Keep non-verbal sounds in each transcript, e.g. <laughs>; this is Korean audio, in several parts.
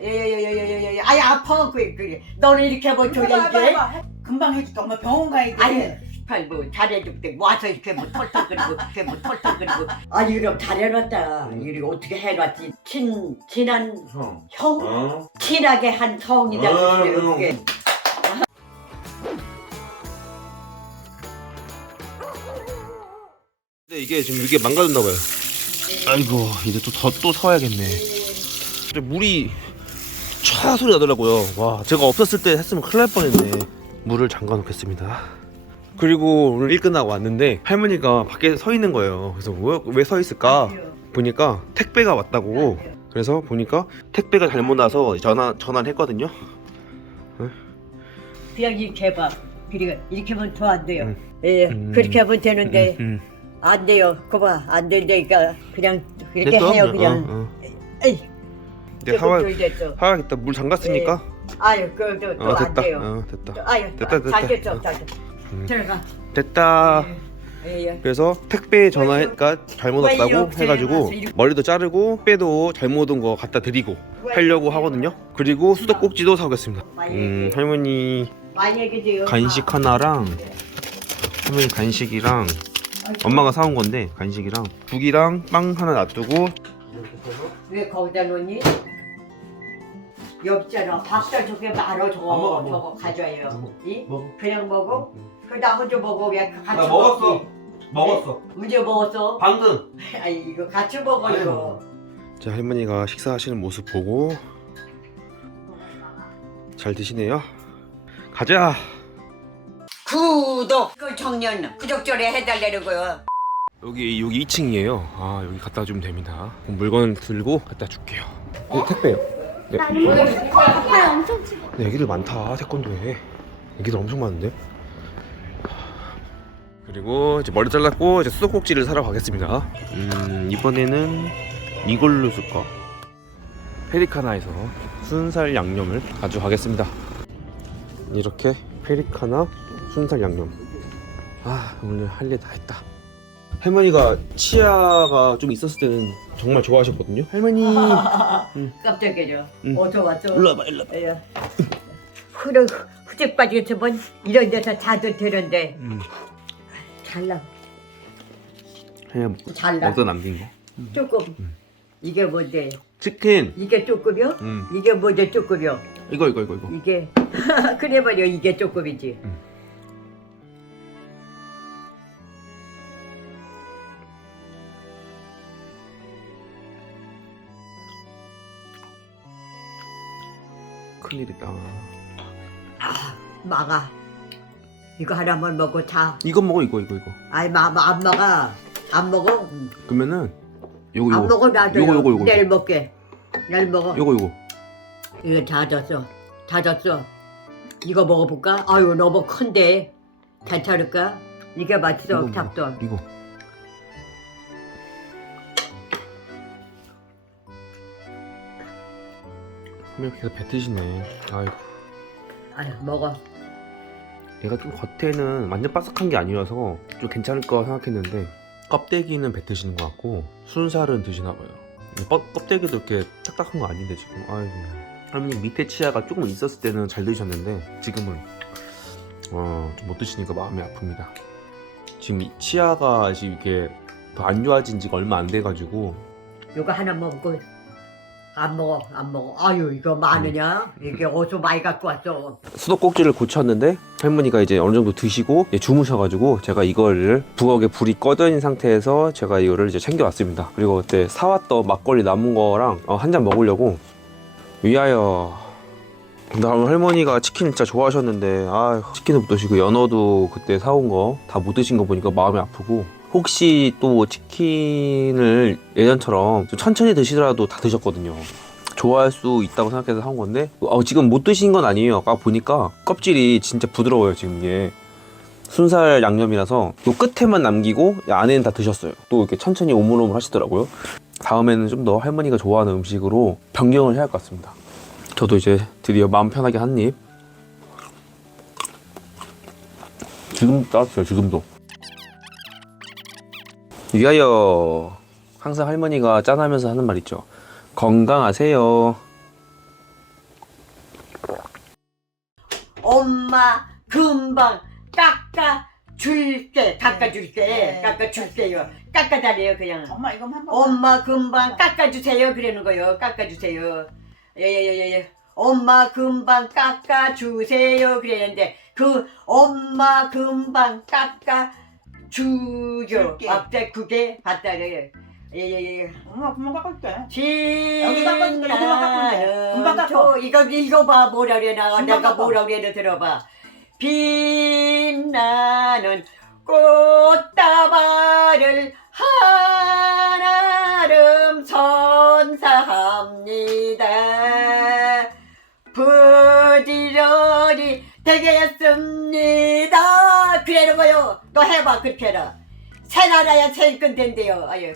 예예예예예예 아이 아파 그래 그래 너는 이렇게 뭐 줘야 해봐, 해봐, 해봐. 금방 해줄게 엄마 병원 가야 돼 아니 팔 뭐 잘해줄게 와서 이렇게 뭐 털털거리고 이렇게 뭐 털털거리고 아니 그럼 잘해놨다 이리 어떻게 해놨지 친 친한 형. 형 어? 친하게 한 성이다 아, 형. 그게 근데 이게 지금 이게 망가졌나 봐요. 아이고 이제 또 더 또 사와야겠네. 근데 물이 촤 소리 나더라고요. 와 제가 없었을 때 했으면 큰일 날 뻔했네. 물을 잠가 놓겠습니다. 그리고 오늘 일 끝나고 왔는데 할머니가 밖에 서 있는 거예요. 그래서 왜 서 있을까 보니까 택배가 왔다고. 그래서 보니까 택배가 잘못 와서 전화 전화를 했거든요. 그냥 이렇게 해봐 그래 이렇게 하면 더 안 돼요 음. 예 음. 그렇게 하면 되는데 음, 안 돼요 그봐 안 된다니까 그냥 그렇게 됐어? 해요 그냥 어, 어. 에이 이제 조금 됐어 사와야겠다. 물 잠갔으니까. 아유 그거 어 됐다. 돼요 어 됐다. 아유 됐다, 됐다. 잘 됐어 어. 음. 들어가 됐다. 예, 예. 그래서 택배 전화가 잘못 왜 왔다고 해가지고 머리도 자르고 빼도 잘못 온 거 갖다 드리고 하려고 하거든요. 그리고 수도꼭지도 사오겠습니다. 음 할머니 간식 하나랑 할머니 간식이랑 엄마가 사온 건데 간식이랑 국이랑 빵 하나 놔두고 왜 거기다 놓니? 없잖아 밥살 저게 말어 안 먹어, 저거 안 먹어. 저거 가져와요 먹어. 이? 먹어. 그냥 먹어? 그나 혼자 먹어 왜 같이 나 먹었어. 먹지? 먹었어. 언제 먹었어? 방금. <laughs> 아이 이거 같이 먹어 아유. 이거 자 할머니가 식사하시는 모습 보고 잘 드시네요. 가자. 구독 그 청년 구독조례 해달라고요 여기 여기 2층이에요. 아 여기 갖다 주면 됩니다. 그럼 물건 들고 갖다 줄게요. 네, 택배요. 네. 네, 애기들 많다 태권도에. 애기들 엄청 많은데. 그리고 이제 머리 잘랐고 이제 수도꼭지를 사러 가겠습니다. 음 이번에는 이걸로 쓸까? 페리카나에서 순살 양념을 가져가겠습니다. 이렇게 페리카나 순살 양념. 아 오늘 할 일 다 했다. 할머니가 치아가 좀 있었을 때는 정말 좋아하셨거든요. 할머니 <laughs> 깜짝이야 응. 어서 왔어 일로 와봐 일로 와봐. 예. 흐르 후적 빠지겠으면 이런 데서 자주 되는데 음. 잘나 그냥 잘나 먹다 남긴 거. 조금 이게 뭔데 치킨. 이게 조금이요? 음. 이게 뭔데 조금이요? 이거 이거 이거 이거. 이게 <laughs> 그래 말이야 이게 조금이지 큰일이다. 아 막아 이거 하나만 먹고 자 이거 먹어 이거 이거 이거. 아이 마안 먹어 안 먹어 응. 그러면은 요거 안 요거 먹어 나도 요거, 요거, 요거. 내일 먹게 내일 먹어 요거 요거. 이거 다 졌어 다 졌어 이거 먹어볼까? 아유 너무 큰데 괜찮을까? 이게 맛있어 이거 먹어. 잡돈 이거. 할머니 계속 뱉으시네. 아이고. 아유 먹어 얘가 좀 겉에는 완전 바삭한 게 아니어서 좀 괜찮을 거 생각했는데 껍데기는 뱉으시는 것 같고 순살은 드시나 봐요. 껍- 껍데기도 이렇게 딱딱한 거 아닌데 지금 아이고 할머니 밑에 치아가 조금 있었을 때는 잘 드셨는데 지금은 어, 좀 못 드시니까 마음이 아픕니다. 지금 이 치아가 지금 이게 더 안 좋아진 지가 얼마 안 돼가지고 이거 하나 먹고 안 먹어 안 먹어. 아유 이거 많으냐? 이게 어디서 많이 갖고 왔어. 수도꼭지를 고쳤는데 할머니가 이제 어느 정도 드시고 이제 주무셔가지고 제가 이거를 부엌에 불이 꺼진 상태에서 제가 이거를 이제 챙겨왔습니다. 그리고 그때 사왔던 막걸리 남은 거랑 어, 한잔 먹으려고. 위하여. 나 할머니가 치킨 진짜 좋아하셨는데 아 치킨을 못 드시고 연어도 그때 사온 거 다 못 드신 거 보니까 마음이 아프고 혹시 또 치킨을 예전처럼 좀 천천히 드시더라도 다 드셨거든요. 좋아할 수 있다고 생각해서 한 건데 어, 지금 못 드신 건 아니에요. 아까 보니까 껍질이 진짜 부드러워요. 지금 이게 순살 양념이라서 요 끝에만 남기고 이 안에는 다 드셨어요. 또 이렇게 천천히 오물오물 하시더라고요. 다음에는 좀 더 할머니가 좋아하는 음식으로 변경을 해야 할 것 같습니다. 저도 이제 드디어 마음 편하게 한 입. 지금도 따뜻해요. 지금도. 위하여 항상 할머니가 짠하면서 하는 말 있죠. 건강하세요. 엄마 금방 깎아 줄게. 깎아 줄게. 네. 깎아 줄게요. 깎아 달래요 그냥. 엄마 이거 한번 엄마 금방 깎아 주세요 그러는 거요. 깎아 주세요. 예예예예. 예, 예. 엄마 금방 깎아 주세요 그랬는데 그 엄마 금방 깎아 주요 줄게. 앞에 그게 봤다래요 예예예. 엄마 금방 깎을게. 진 여기 깎아줄게, 여기만 깎으면 금방 깎아. 저 이거 읽어봐 뭐라 그래나 금방 내가 깎아. 뭐라 그래나 들어봐. 빛나는 꽃다발을 하나름 선사합니다. 부지런히 되겠습니다. 그래는 거요 너 해봐 그렇게 해라 새나라야 제일 끝된대요 아유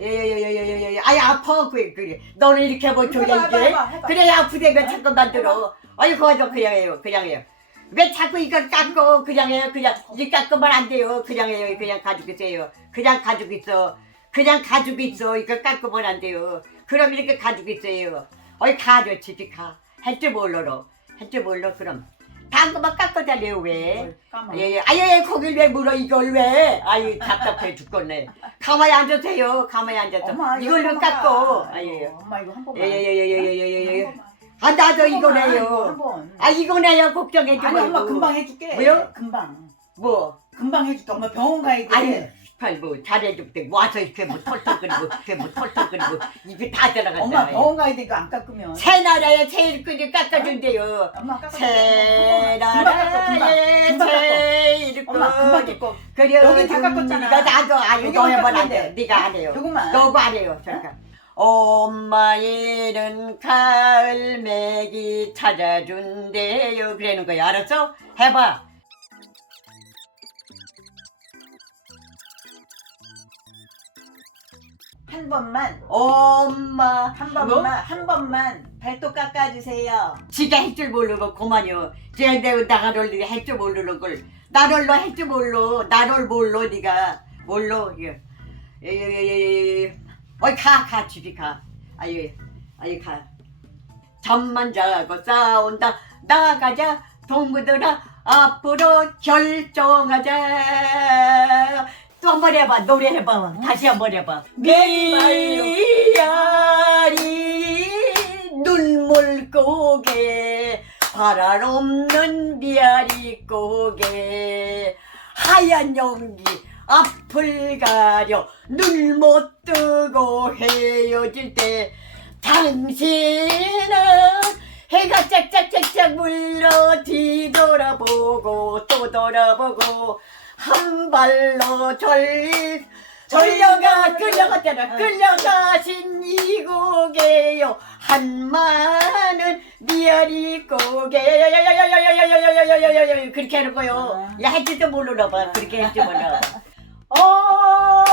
예예예예예예 아유 아파 그래 그래 너는 이렇게 해봐, 이게 해봐, 해봐. 그래 아프대면 자꾸 만들어 아유 그거 그냥 해요 그냥 해요 왜 자꾸 이걸 깎고 그냥 해요 그냥 이 깎으면 안 돼요 그냥 해요 그냥 가지고 있어요 그냥 가지고 있어 그냥 가지고 있어 이거 깎으면 안 돼요 그럼 이렇게 가지고 있어요 어이 가져 집에 가할 줄 몰라로 할 줄 몰라 그럼 당근만 깎아달래요 왜. 예, 예. 아유, 거길 왜 물어, 이걸 왜? 아유, 답답해 죽겠네. 가만히 앉으세요, 가만히 앉아서. 이걸로 한 번만 깎고. 까. 아유, 엄마 이거 한 번만. 예, 예, 예, 예, 예, 예, 예, 예. 아, 나도 이거 이거네요. 한 번. 아, 이거네요, 걱정해지 아니 말고. 엄마 금방 해줄게. 왜요? 금방. 뭐, 금방 해줄게. 엄마 병원 가야 돼. 아니, 빨리 뭐, 잘해줄게. 와서 이렇게 뭐 털털거리고, 이렇게 뭐 털털거리고, 이게 다 엄마 들어갔잖아요. 병원 가야 돼. 이거 안 깎으면. 새 나라에 제일 끈이 깎아준대요. 엄마 깎아줄게. 금방 깎아. 금방. 깎아. 엄마 금방 끈이. 깎고. 그래, 여기 다 깎았잖아. 네가 나도 아니, 너 여기만 깎으면 안 돼. 돼. 네가 안 해요. 요것만. 너가 안 해요, 잠깐. 엄마 일은 갈매기 찾아준대요. 그러는 거야, 알았어? 해봐. 한 번만. 엄마. 한 번만. 한 번만. 발톱 깎아주세요. 지가 할 줄 모르고 그만요. 쟤 내가 나를 할줄 모르는 걸. 나를 너 할 줄 몰라. 나를 몰라, 네가. 몰라. 예. 예, 예, 예, 예, 예. 어이, 가, 가, 집에 가. 아유, 아유, 가. 잠만 자고 싸운다. 나가자, 동무들아. 앞으로 결정하자. 또 한 번 해봐. 노래 해봐. 다시 한 번 해봐. 미야리 눈물 고개 바랄 없는 미아리 고개 하얀 연기 앞을 가려 눈 못 뜨고 헤어질 때 당신은 해가 짝짝짝짝 물러 뒤돌아보고 또 돌아보고 한 발로 절 끌려가 끌려갔잖아. 아. 끌려가신 이고개요. 한마는 미아리 고개요 그렇게 하는 거요 야 할지도 모르나 봐 그렇게 할지 몰라 어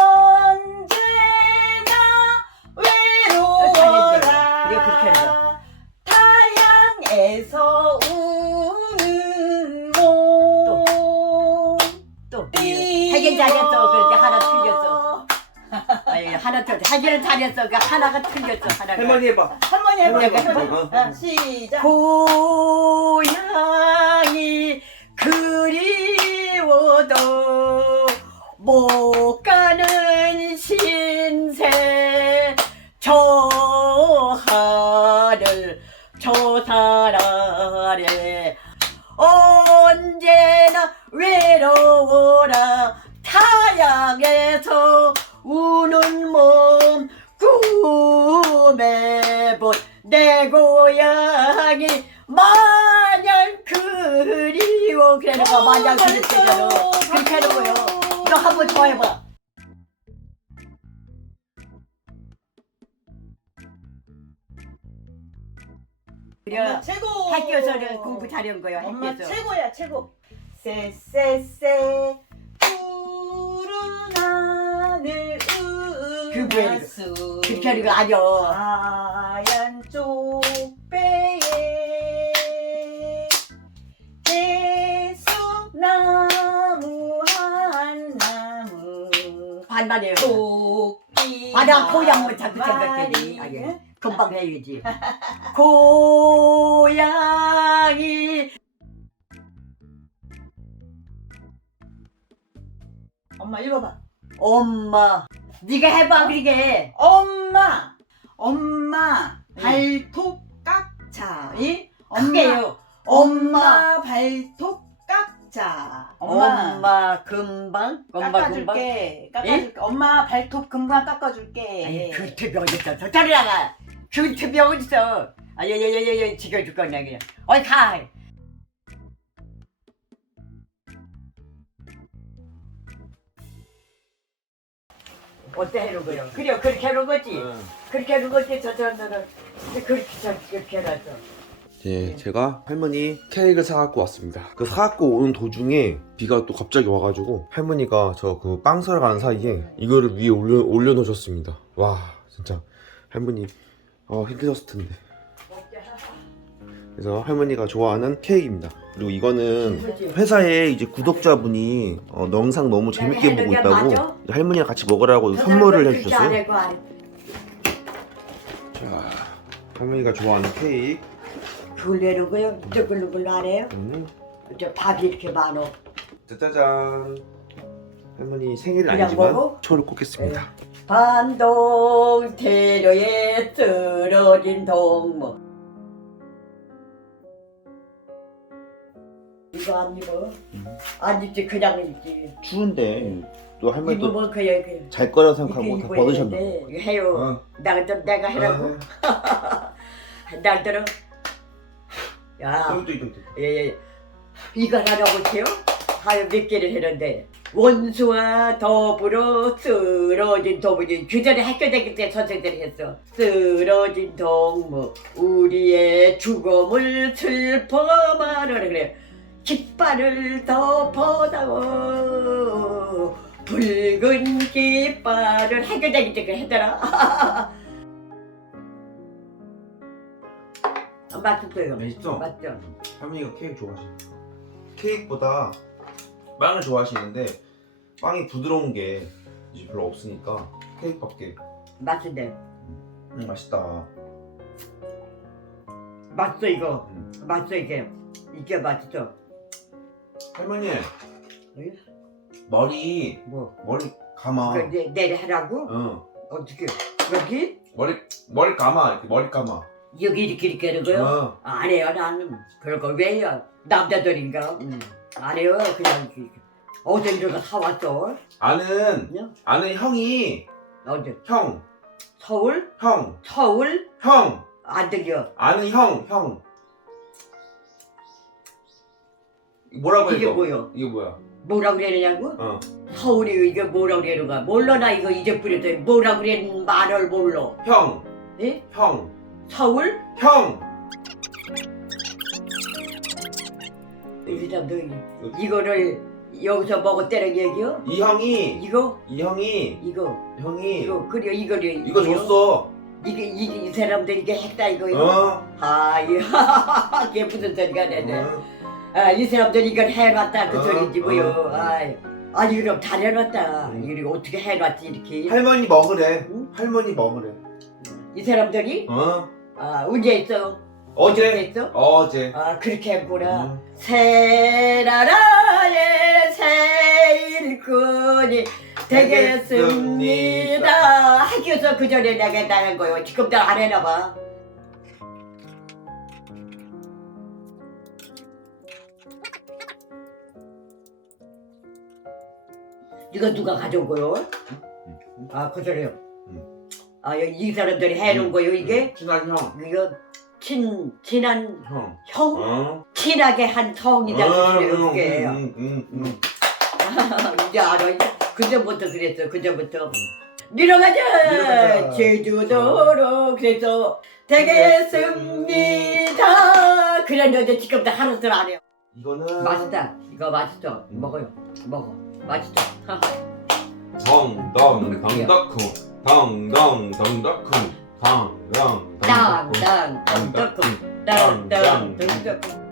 하나 틀렸어 하기는 잘했어. 그 하나가 틀렸어 하나가. 할머니 해봐. 할머니 해봐. 할머니 할머니 해봐. 자, 시작. 고향이 그리워도 못 마냥 그립잖아 그렇게 하는 거요. 너 한번더 해봐. 그래 엄마 최고. 학교에서는 공부 잘한 거야 엄마 학교에서. 최고야 최고. 쎄쎄쎄. 푸른 하늘 그 뭐야, 이거. 은하수. 그렇게 하는 거 아니야. 하얀 쪽 생각나네요. 토끼. 아나 고향을 자꾸 생각했니? 아, 예. 금방 해야지. <laughs> 고양이. 엄마 읽어봐. 엄마. 네가 해봐 어? 그러게. 엄마. 엄마 예. 발톱 깎자. 이 엄마. 크게요. 엄마 발톱 자. 엄마, 엄마 금방? 엄마 금방 깎아줄게. 깎아줄게. 엄마 발톱 금방 깎아줄게. 아니 그 튜비 어딨어? 저 저리 나가. 그 튜비 어딨어? 아예예예예 지켜줄 거냐 그냥. 어이 가! 어때 해놓은 거요? 그래 그렇게 해놓은 거지? 그렇게 해놓은 거지 저 사람들은 그렇게 저 그렇게 해놨어 예, 제가 할머니 케이크를 사갖고 왔습니다. 그 사갖고 오는 도중에 비가 또 갑자기 와가지고 할머니가 저 그 빵 사러 가는 사이에 이거를 위에 올려, 올려놓으셨습니다. 와, 진짜 할머니 어, 힘드셨을 텐데. 그래서 할머니가 좋아하는 케이크입니다. 그리고 이거는 회사에 이제 구독자분이 어, 영상 너무 재밌게 보고 있다고 할머니랑 같이 먹으라고 선물을 해주셨어요. 자, 할머니가 좋아하는 케이크. 그걸 내는 거요. 누글누글 안 해요. 음. 저 밥이 이렇게 많어. 짜자잔. 할머니 생일은 그냥 아니지만 먹어? 초를 꽂겠습니다. 반동 테러에 쓰러진 동무. 이거 안 입어? 안 입지 그냥 입지. 추운데 또 할머니 또 입으면 그냥 그잘 거라 이렇게 생각하고 다 벗으셨나? 이거 해요. 어. 나좀 내가 해라고. <laughs> 날 들어 야. 또, 또. 예, 이거 하라고 해요? 하여 몇 개를 했는데 원수와 더불어 쓰러진 동물이 그 전에 학교 다닐 때 선생들이 했어. 쓰러진 동무 우리의 죽음을 슬퍼 말하라 그래. 깃발을 덮어다오. 붉은 깃발을. 학교 다닐 때 그래 하더라 <laughs> 맞췄어요. 맛있어? 맞죠? 할머니가 케이크 좋아하시니까. 케이크보다 빵을 좋아하시는데 빵이 부드러운 게 이제 별로 없으니까 케이크밖에. 맛있네. 음, 맛있다. 맛있어 이거. 음. 맛있어 이게. 이게 맛있어 할머니 응? 머리 뭐? 머리 감아. 이거 내, 내려 하라고? 응. 어떻게? 여기? 머리 머리 감아 이렇게 머리 감아 여기 이렇게 이렇게 하는 거요? 어. 안 해요 나는 그럴 걸 왜 해요 남자들인가 음. 안 해요 그냥 이렇게. 어제 이런 거 사왔어 아는 그냥? 아는 형이 어제 형 서울? 형, 서울? 형, 안 들려 아는 형, 형. 뭐라고 이게 이거? 뭐요? 이거 뭐야? 뭐라 그러느냐고? 어. 서울이 이게 뭐라 그러는가 몰라 나 이거 이제 뿌렸더니 뭐라 그랬는 말을 몰라 형, 예? 형, 서울? 형. 이 사람들 이거를 여기서 먹었다는 얘기요? 이 형이 이거? 이 형이 이거 형이 이거, 이거 그래 이거를 줬어. 이게 이게 이 사람들 이게 했다 이거요? <laughs> 어. 아 이, 이게 무슨 소리가 되네 어. 아이 사람들 이걸 해놨다 그 어, 소리지 뭐요 어, 어. 아이 아니 그럼 잘 해놨다 음. 이거 어떻게 해놨지 이렇게 할머니 먹으래. 응? 할머니 먹으래. 이 사람들이 어. 아 언제 했어? 어제 했어? 어제. 아 그렇게 했구나 음. 새나라의 새 일꾼이 되겠습니다. 학교에서 그 전에 내가 나간 거요. 지금도 안 해나 봐. 이거 누가 가져온 거요? 아, 그 소리요. 음. 아, 이 사람들이 해놓은 거요, 이게? 친한 형, 이거 친, 친한 형. 형? 어. 친하게 한 성이다. 그래요, 이게. 응, 응, 응. 이제 알아. 이제 그전부터 그랬어. 그전부터. 내려가자. 내려가자. 제주도로 그래서 되겠습니다. 그랬는데 지금도 하루도 안 해요. 이거는 맛있다. 이거 맛있어. 음. 먹어요. 먹어. 맛있어. 덩덩 덩덕쿵 덩덩 덩덕쿵. 덩덩 땅땅 덩덕쿵. 땅땅 덩덕쿵.